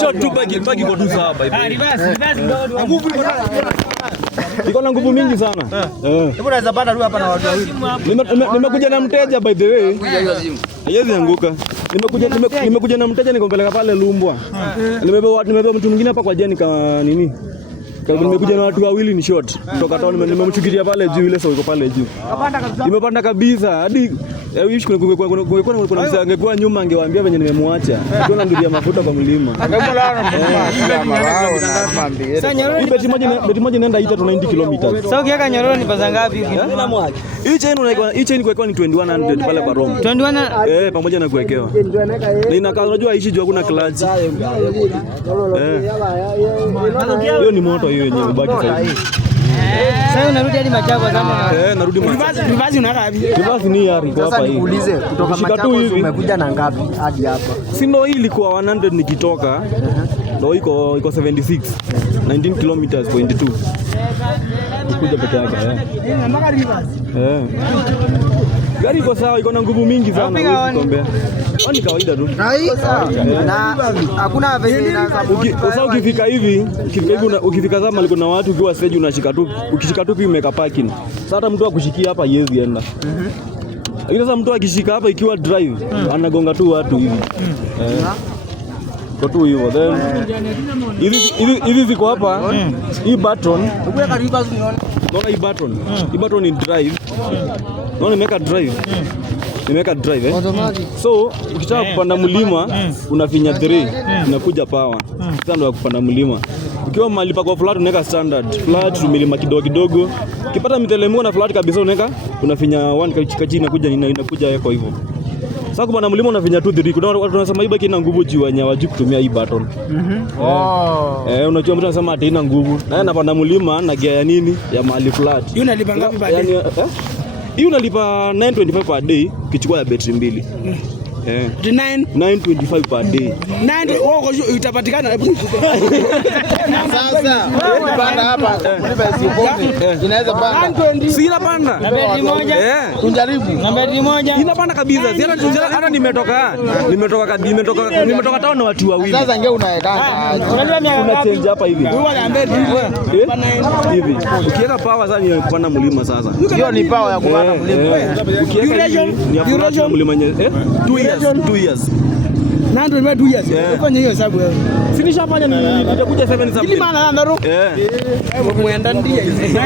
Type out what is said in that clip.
Shot tu bagi kwa tu saba hivi. Nguvu iko na nguvu mingi sana. Hebu naweza panda tu hapa na watu wawili. Nimekuja na mteja by the way. Haiwezi anguka. Nimekuja na mteja nikompeleka pale Lumbwa. Nimebeba mtu mwingine hapa kwa jani ka nini? Nimekuja na watu wawili ni short. Kutoka town nimemchukilia pale juu ile sio pale juu. Imepanda kabisa hadi wish kuna msee angekuwa nyuma angewaambia venye nimemwacha. Ndio ndio mafuta kwa mlima. Hii beti moja inaenda ita 90 km. Sasa ukiweka Nyororo ni pesa ngapi hivi? Hii chain kuwekewa ni 2100 pale kwa Rome. 21 pamoja na kuwekewa. Na inakaa unajua hishi juu hakuna clutch. Hiyo ni moto hiyo yenyewe ubaki sasa. Sasa unarudi hadi Machakos kama narudi Machakos. Reverse una ngapi? Reverse ni yari kwa hapa hii. Sasa nikuulize kutoka Machakos umekuja na ngapi hadi hapa? Si ndio hii ilikuwa 100 nikitoka. Ndio iko 76. 19 kilometers point 2. Nikuja peke yake. Mpaka reverse. Gari iko sawa, iko na nguvu mingi sana huwezi kuombea. Ni kawaida tu. Na hakuna venye sasa ukifika hivi ukifika zama liko na watu ukiwa stage unashika tu, ukishika tu umeka parking. Sasa hata mtu akushikia hapa haiwezi enda. Lakini sasa mtu akishika hapa ikiwa drive anagonga tu watu hivi. Kwa tu hivyo then hivi ziko hapa hii button. Naona hii button. Hii button ni drive. Naona nimeweka drive. Nimeweka drive automatic. So ukitaka kupanda mlima unafinya 3 inakuja power. Sasa ndio kupanda mlima. Ukiwa mahali pa kwa flat unaweka standard. Flat milima kidogo kidogo. Ukipata mitelemko na flat kabisa unafinya 1 chini inakuja yako hivyo. Sasa kupanda mlima unafinya 2 3. Kuna watu wanasema hii baki ina nguvu juu wenye hawajui kutumia hii button. Unajua mtu anasema ati ina nguvu. Na anapanda mlima na gear ya nini? Ya mahali flat. Hiyo unalipa ngapi baadaye? Hii unalipa 925 per day ukichukua ya betri mbili. 925 per day. 9 wao itapatikana. Sasa panda hapa ulipa isipope inaweza panda. Si inapanda. Na betri moja. Tunjaribu. Na betri moja. Inapanda kabisa. Hata nimetoka town na watu wawili. Sasa ngeo unaenda. Unajua miaka ngapi? Change hapa hivi. Huwa na betri hivi. Ukiweka power sasa ni kupanda mlima sasa. Hiyo ni power ya kupanda mlima. Ukiweka ni ya mlima 2 years. Nando ni 2 years. Fanya hiyo hesabu wewe. Si nishafanya nitakuja 7 something. Ili maana ndio. Muenda ndia hizi.